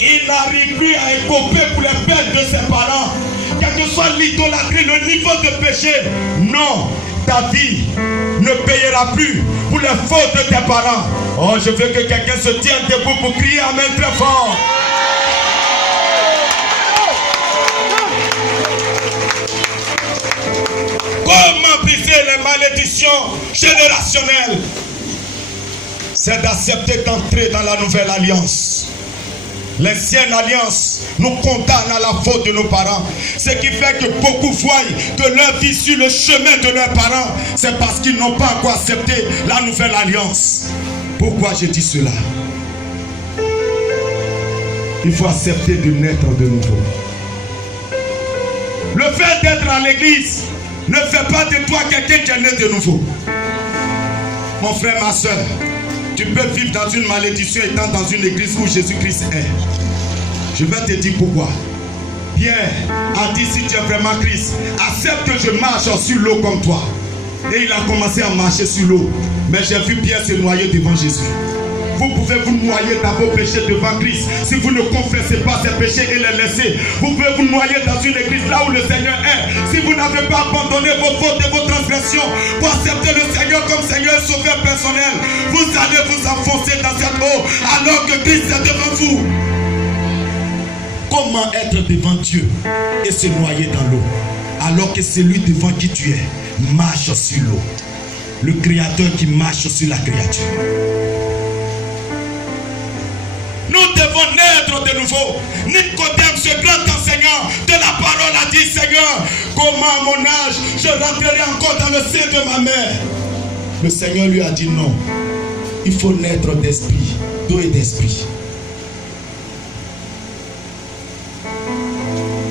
Il n'arrive plus à écoper pour les peines de ses parents. Quel que soit l'idolâtrie, le niveau de péché, non, ta vie ne payera plus pour les fautes de tes parents. Oh, je veux que quelqu'un se tienne debout pour crier Amen très fort. Comment briser les malédictions générationnelles? C'est d'accepter d'entrer dans la nouvelle alliance. L'ancienne alliance nous condamne à la faute de nos parents. Ce qui fait que beaucoup voient que leur vie sur le chemin de leurs parents, c'est parce qu'ils n'ont pas encore accepté la nouvelle alliance. Pourquoi je dis cela? Il faut accepter de naître de nouveau. Le fait d'être à l'église ne fait pas de toi quelqu'un qui est né de nouveau. Mon frère, ma soeur, tu peux vivre dans une malédiction étant dans une église où Jésus-Christ est. Je vais te dire pourquoi. Pierre a dit, si tu es vraiment Christ, accepte que je marche sur l'eau comme toi. Et il a commencé à marcher sur l'eau. Mais j'ai vu Pierre se noyer devant Jésus. vous pouvez vous noyer dans vos péchés devant Christ. Si vous ne confessez pas ces péchés et les laissez, vous pouvez vous noyer dans une église là où le Seigneur est. Si vous n'avez pas abandonné vos fautes et vos transgressions pour accepter le Seigneur comme Seigneur et Sauveur personnel, vous allez vous enfoncer dans cette eau alors que Christ est devant vous. Comment être devant Dieu et se noyer dans l'eau alors que celui devant qui tu es marche sur l'eau? Le Créateur qui marche sur la créature. Nous devons naître de nouveau. Nicodème, ce grand enseignant de la parole, a dit: Seigneur, comment à mon âge je rentrerai encore dans le sein de ma mère? Le Seigneur lui a dit non. Il faut naître d'esprit, d'eau et d'esprit.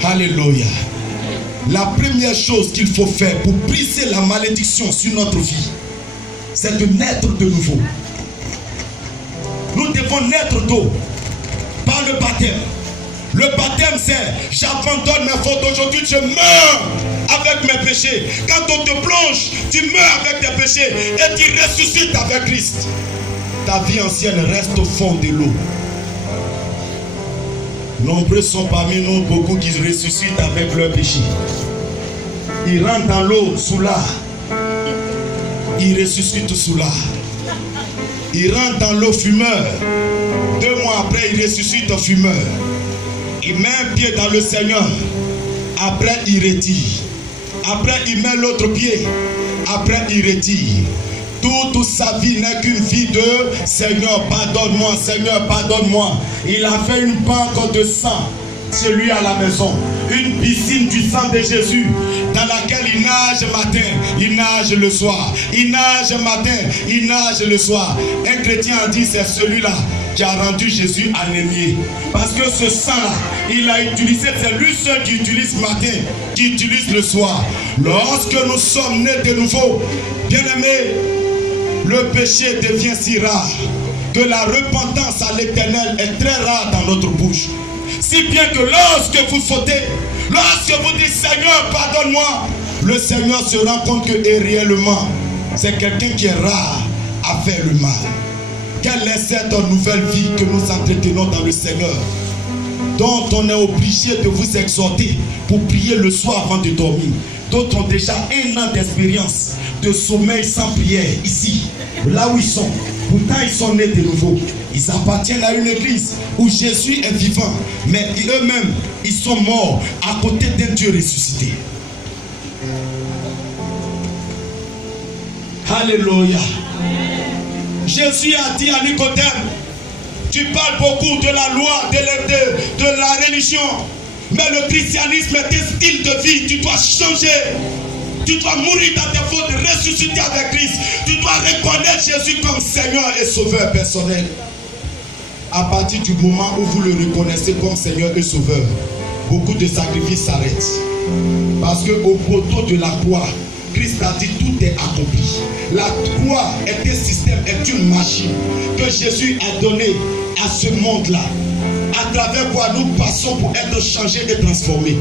Alléluia. La première chose qu'il faut faire pour briser la malédiction sur notre vie, c'est de naître de nouveau. Nous devons naître d'eau par le baptême. Le baptême, c'est: j'abandonne mes fautes aujourd'hui, je meurs avec mes péchés. Quand on te plonge, tu meurs avec tes péchés et tu ressuscites avec Christ. Ta vie ancienne reste au fond de l'eau. Nombreux sont parmi nous beaucoup qui ressuscitent avec leurs péchés. Ils rentrent dans l'eau sous l'art. Ils ressuscitent sous l'art. Ils rentrent dans l'eau fumeur. 2 mois après, ils ressuscitent fumeur. Il met un pied dans le Seigneur. Après, il retire. Après, il met l'autre pied. Après, il retire. Toute sa vie n'est qu'une vie de Seigneur, pardonne-moi, Seigneur, pardonne-moi. Il a fait une banque de sang chez lui à la maison. Une piscine du sang de Jésus dans laquelle il nage matin, il nage le soir. Il nage matin, il nage le soir. Un chrétien a dit: c'est celui-là qui a rendu Jésus anémié. Parce que ce sang-là, il a utilisé, c'est lui seul qui utilise matin, qui utilise le soir. Lorsque nous sommes nés de nouveau, bien-aimés, le péché devient si rare que la repentance à l'Éternel est très rare dans notre bouche. Si bien que lorsque vous fautez, lorsque vous dites: Seigneur, pardonne-moi, le Seigneur se rend compte que réellement, c'est quelqu'un qui est rare à faire le mal. Quelle est cette nouvelle vie que nous entretenons dans le Seigneur, dont on est obligé de vous exhorter pour prier le soir avant de dormir? D'autres ont déjà 1 an d'expérience de sommeil sans prière ici, là où ils sont. Pourtant ils sont nés de nouveau. Ils appartiennent à une église où Jésus est vivant, mais eux-mêmes ils sont morts à côté d'un Dieu ressuscité. Alléluia. Jésus a dit à Nicodème: tu parles beaucoup de la loi, de la religion, mais le christianisme est un style de vie. Tu dois changer. Tu dois mourir dans tes fautes, ressusciter avec Christ. Tu dois reconnaître Jésus comme Seigneur et Sauveur personnel. À partir du moment où vous le reconnaissez comme Seigneur et Sauveur, beaucoup de sacrifices s'arrêtent. Parce qu'au poteau de la croix, Christ a dit: tout est accompli. La croix est un système, est une machine que Jésus a donnée à ce monde-là. À travers quoi nous passons pour être changés et transformés.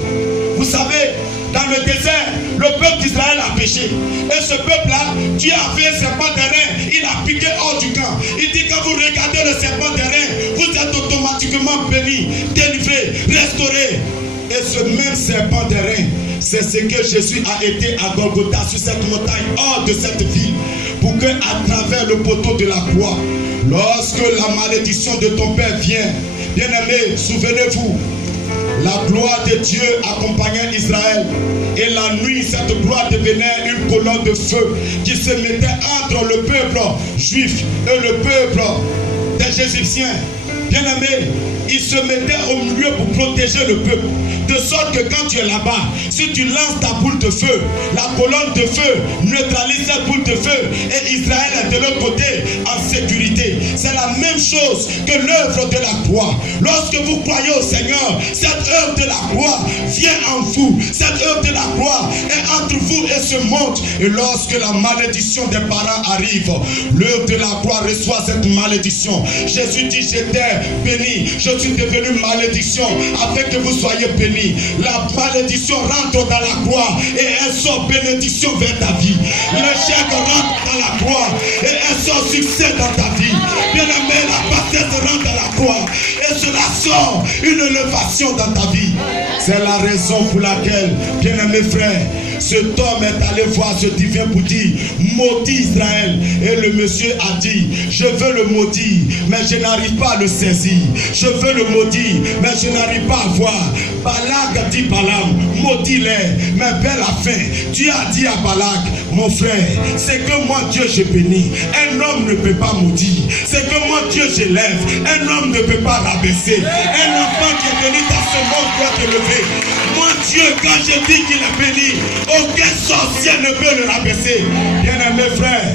Vous savez, dans le désert, le peuple d'Israël a péché. Et ce peuple-là, Dieu a fait un serpent d'airain. Il a piqué hors du camp. Il dit: quand vous regardez le serpent d'airain, vous êtes automatiquement béni, délivré, restauré. Et ce même serpent d'airain, c'est ce que Jésus a été à Golgotha, sur cette montagne, hors de cette ville, pour que, à travers le poteau de la croix, lorsque la malédiction de ton père vient, bien-aimé, souvenez-vous, la gloire de Dieu accompagnait Israël. Et la nuit, cette gloire devenait une colonne de feu qui se mettait entre le peuple juif et le peuple des Égyptiens. Bien-aimé, il se mettait au milieu pour protéger le peuple. De sorte que quand tu es là-bas, si tu lances ta boule de feu, la colonne de feu neutralise cette boule de feu et Israël est de l'autre côté en sécurité. C'est la même chose que l'œuvre de la croix. Lorsque vous croyez au Seigneur, cette œuvre de la croix vient en vous. Cette œuvre de la croix est entre vous et ce monde. Et lorsque la malédiction des parents arrive, l'œuvre de la croix reçoit cette malédiction. Jésus dit: j'étais béni. Je suis devenu malédiction afin que vous soyez bénis. La malédiction rentre dans la croix et elle sort bénédiction vers ta vie. L'échec rentre dans la croix et elle sort succès dans ta vie. Bien-aimé, la bassesse rentre dans la croix et cela sort une élévation dans ta vie. C'est la raison pour laquelle, bien-aimé frère, cet homme est allé voir ce divin pour dire, maudit Israël. Et le monsieur a dit, je veux le maudire, mais je n'arrive pas à le saisir. Je veux le maudire, mais je n'arrive pas à voir. Balak dit Balaam, maudis-les, mais vers la fin, Dieu a dit à Balak, mon frère, c'est que moi Dieu je bénis. Un homme ne peut pas maudire. C'est que moi Dieu je lève. Un homme ne peut pas rabaisser. Un enfant qui est béni dans ce monde doit te lever. Moi Dieu, quand je dis qu'il est béni, aucun sorcier ne peut le rabaisser. Bien-aimé frère,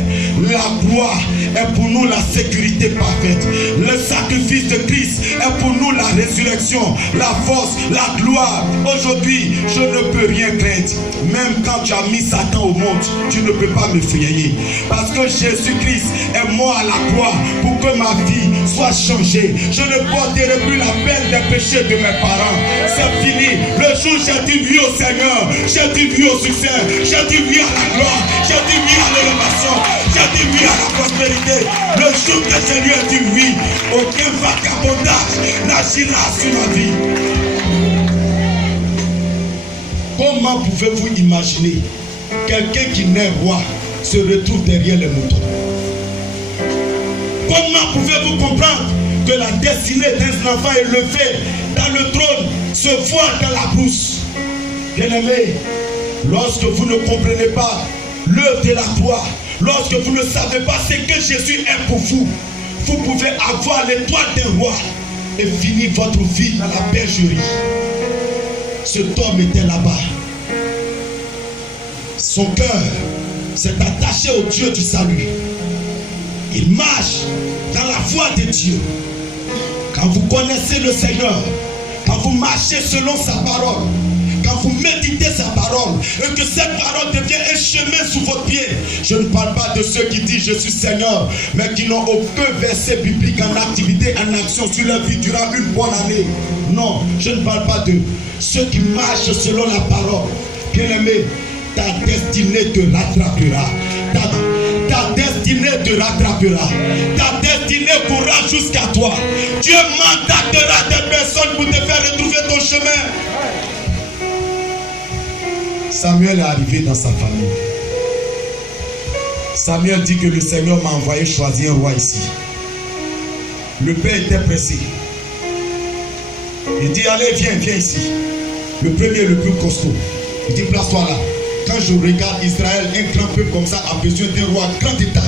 la gloire est pour nous la sécurité parfaite. Le sacrifice de Christ est pour nous la résurrection, la force, la gloire. Aujourd'hui, je ne peux rien craindre. Même quand tu as mis Satan au monde, tu ne peux pas me frayer. Parce que Jésus-Christ est mort à la croix pour que ma vie soit changée. Je ne porterai plus la peine des péchés de mes parents. C'est fini. Le jour où j'ai dit oui au Seigneur, j'ai dit oui au succès, j'ai dit oui à la gloire, j'ai dit oui à l'élévation, j'ai dit oui à la prospérité. Le jour que je lui ai dit oui, aucun vagabondage n'agira sur ma vie. Comment pouvez-vous imaginer quelqu'un qui naît roi se retrouve derrière les moutons? Comment pouvez-vous comprendre que la destinée d'un enfant élevé dans le trône se voit dans la brousse? Bien-aimé, lorsque vous ne comprenez pas l'œuvre de la croix, lorsque vous ne savez pas ce que Jésus est pour vous, vous pouvez avoir l'étoile d'un roi et finir votre vie dans la bergerie. Cet homme était là-bas. Son cœur s'est attaché au Dieu du salut. Il marche dans la voie de Dieu. Quand vous connaissez le Seigneur, quand vous marchez selon sa parole, quand vous méditez sa parole et que cette parole devient un chemin sous votre pied, je ne parle pas de ceux qui disent je suis Seigneur, mais qui n'ont aucun verset biblique en activité, en action sur leur vie durant une bonne année. Non, je ne parle pas de ceux qui marchent selon la parole. Bien-aimé, ta destinée te rattrapera. Ta destinée te rattrapera. Ta destinée courra jusqu'à toi. Dieu mandatera des personnes pour te faire retrouver ton chemin. Samuel est arrivé dans sa famille. Samuel dit que le Seigneur m'a envoyé choisir un roi ici. Le père était pressé. Il dit allez, viens ici. Le premier, le plus costaud. Il dit place-toi là. Quand je regarde Israël, un grand peuple comme ça a besoin d'un roi grand détail.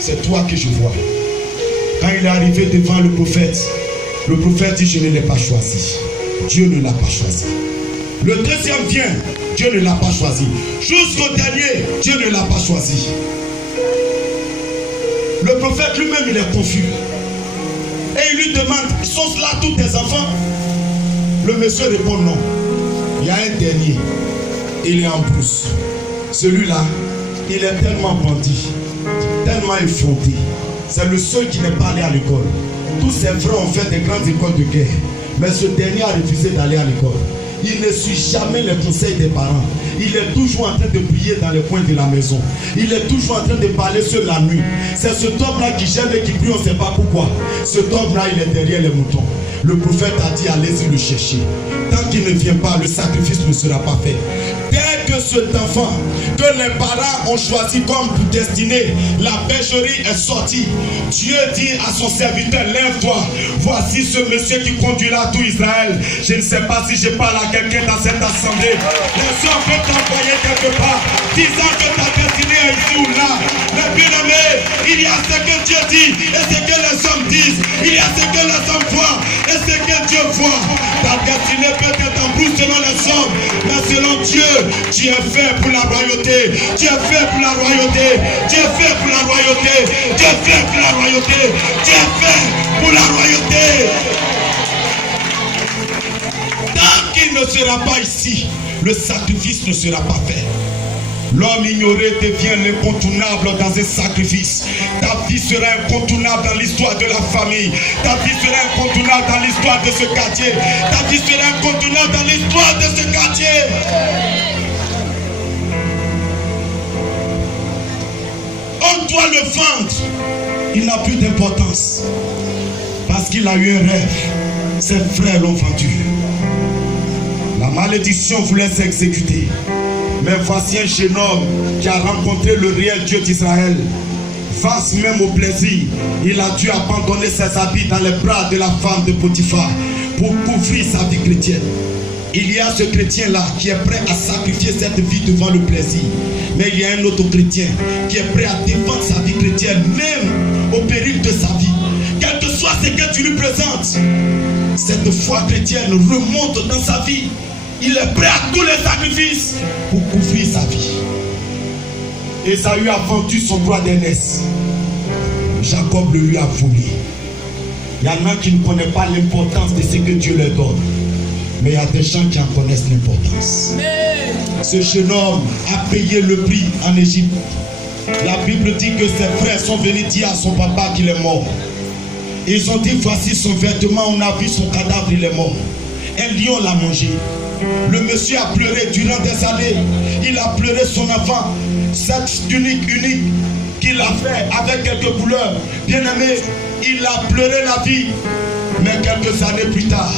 C'est toi que je vois. Quand il est arrivé devant le prophète dit je ne l'ai pas choisi. Dieu ne l'a pas choisi. Le deuxième vient, Dieu ne l'a pas choisi. Jusqu'au dernier, Dieu ne l'a pas choisi. Le prophète lui-même, il est confus. Et il lui demande, sont là tous tes enfants? Le monsieur répond non. Il y a un dernier. Il est en brousse. Celui-là, il est tellement bandit, tellement effronté. C'est le seul qui n'est pas allé à l'école. Tous ses frères ont fait des grandes écoles de guerre. Mais ce dernier a refusé d'aller à l'école. Il ne suit jamais les conseils des parents. Il est toujours en train de prier dans les coins de la maison. Il est toujours en train de parler sur la nuit. C'est cet homme-là qui gêne et qui prie, on ne sait pas pourquoi. Cet homme-là, il est derrière les moutons. Le prophète a dit, allez-y le chercher. Tant qu'il ne vient pas, le sacrifice ne sera pas fait. Dès que cet enfant, que les parents ont choisi comme destinée, la bergerie est sortie. Dieu dit à son serviteur, lève-toi. Voici ce monsieur qui conduira tout Israël. Je ne sais pas si je parle à quelqu'un dans cette assemblée. Les hommes peuvent t'envoyer quelque part, disant que ta destinée est ici ou là. Mais bien aimé, il y a ce que Dieu dit et ce que les hommes disent. Il y a ce que les hommes voient et ce que Dieu voit. Ta destinée peut être en brousse selon les hommes, mais selon Dieu, tu es fait pour la royauté. Tu es fait pour la royauté. Tu es fait pour la royauté. Tu es fait pour la royauté. Tu es fait pour la royauté. Tant qu'il ne sera pas ici, le sacrifice ne sera pas fait. L'homme ignoré devient l'incontournable dans un sacrifice. Ta vie sera incontournable dans l'histoire de la famille. Ta vie sera incontournable dans l'histoire de ce quartier. Ta vie sera incontournable dans l'histoire de ce quartier. On doit le vendre. Il n'a plus d'importance. Parce qu'il a eu un rêve. Ses frères l'ont vendu. La malédiction voulait s'exécuter. Mais voici un jeune homme qui a rencontré le réel Dieu d'Israël. Face même au plaisir, il a dû abandonner ses habits dans les bras de la femme de Potiphar pour couvrir sa vie chrétienne. Il y a ce chrétien-là qui est prêt à sacrifier cette vie devant le plaisir. Mais il y a un autre chrétien qui est prêt à défendre sa vie chrétienne, même au péril de sa vie. Quel que soit ce que tu lui présentes, cette foi chrétienne remonte dans sa vie. Il est prêt à tous les sacrifices pour couvrir sa vie. Ésaü a vendu son droit d'aînesse. Jacob le lui a volé. Il y en a qui ne connaissent pas l'importance de ce que Dieu leur donne. Mais il y a des gens qui en connaissent l'importance. Ce jeune homme a payé le prix en Égypte. La Bible dit que ses frères sont venus dire à son papa qu'il est mort. Ils ont dit, voici son vêtement, on a vu son cadavre, il est mort. Un lion l'a mangé. Le monsieur a pleuré durant des années. Il a pleuré son enfant. Cette tunique unique qu'il a fait avec quelques couleurs. Bien aimé, il a pleuré la vie. Mais quelques années plus tard,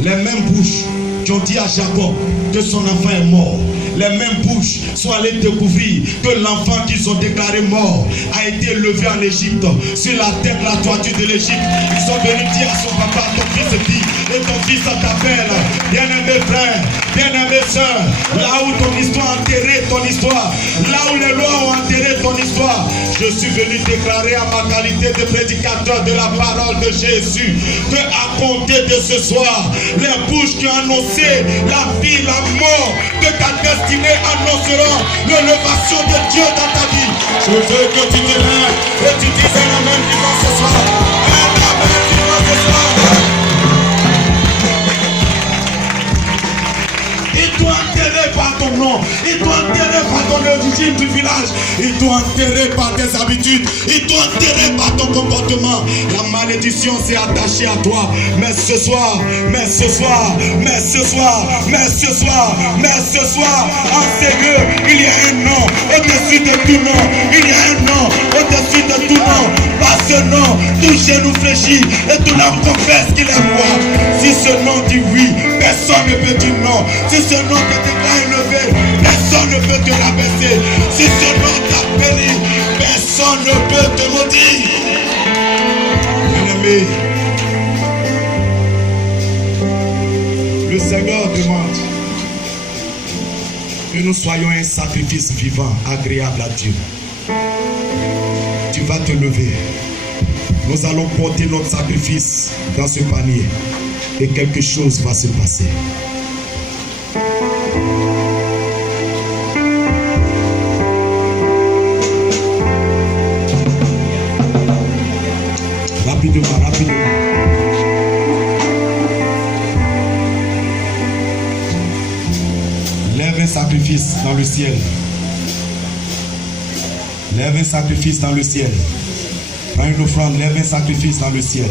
les mêmes bouches qui ont dit à Jacob que son enfant est mort, les mêmes bouches sont allées découvrir que l'enfant qu'ils ont déclaré mort a été élevé en Égypte, sur la tête, la toiture de l'Égypte. Ils sont venus dire à son papa, ton fils dit, et ton fils t'appelle. Bien-aimé frère, bien-aimé soeur, là où ton histoire a enterré ton histoire, là où les lois ont enterré ton histoire, je suis venu déclarer à ma qualité de prédicateur de la parole de Jésus que à compter de ce soir, les bouches qui ont annoncé la vie, la mort de ta destinée annonceront l'élevation de Dieu dans ta vie. Je veux que tu te lèves et tu dises un amen vivant ce soir. Un amen vivant ce soir. Il doit enterrer par ton nom, il doit enterrer par ton origine du village, il doit enterrer par tes habitudes, il doit enterrer par ton comportement. La malédiction s'est attachée à toi. Mais ce soir, mais ce soir, mais ce soir, mais ce soir, mais ce soir, en Seigneur, il y a un nom au-dessus de tout nom. Il y a un nom au-dessus de tout nom. Par ce nom, tout genou fléchit et tout l'homme confesse qu'il est roi. Si ce nom dit oui, personne ne peut dire non. Si ce nom te déclare élevé, personne ne peut te rabaisser. Si ce nom t'a béni, personne ne peut te maudire. Bien-aimé, le Seigneur demande que nous soyons un sacrifice vivant, agréable à Dieu. Tu vas te lever. Nous allons porter notre sacrifice dans ce panier et quelque chose va se passer. Rapidement, rapidement. Lève un sacrifice dans le ciel. Lève un sacrifice dans le ciel. Prends une offrande, lève un sacrifice dans le ciel.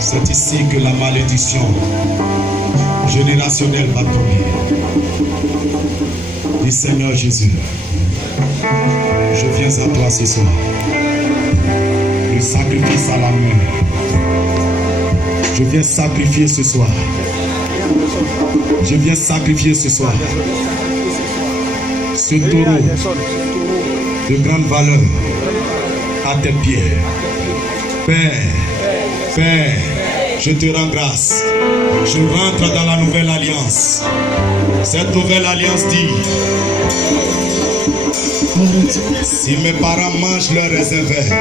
C'est ici que la malédiction générationnelle va tomber. Dis Seigneur Jésus, je viens à toi ce soir. Le sacrifice à la main. Je viens sacrifier ce soir. Je viens sacrifier ce soir. Ce taureau de grande valeur à tes pieds. Père, je te rends grâce. Je rentre dans la nouvelle alliance. Cette nouvelle alliance dit: si mes parents mangent leur raisin vert,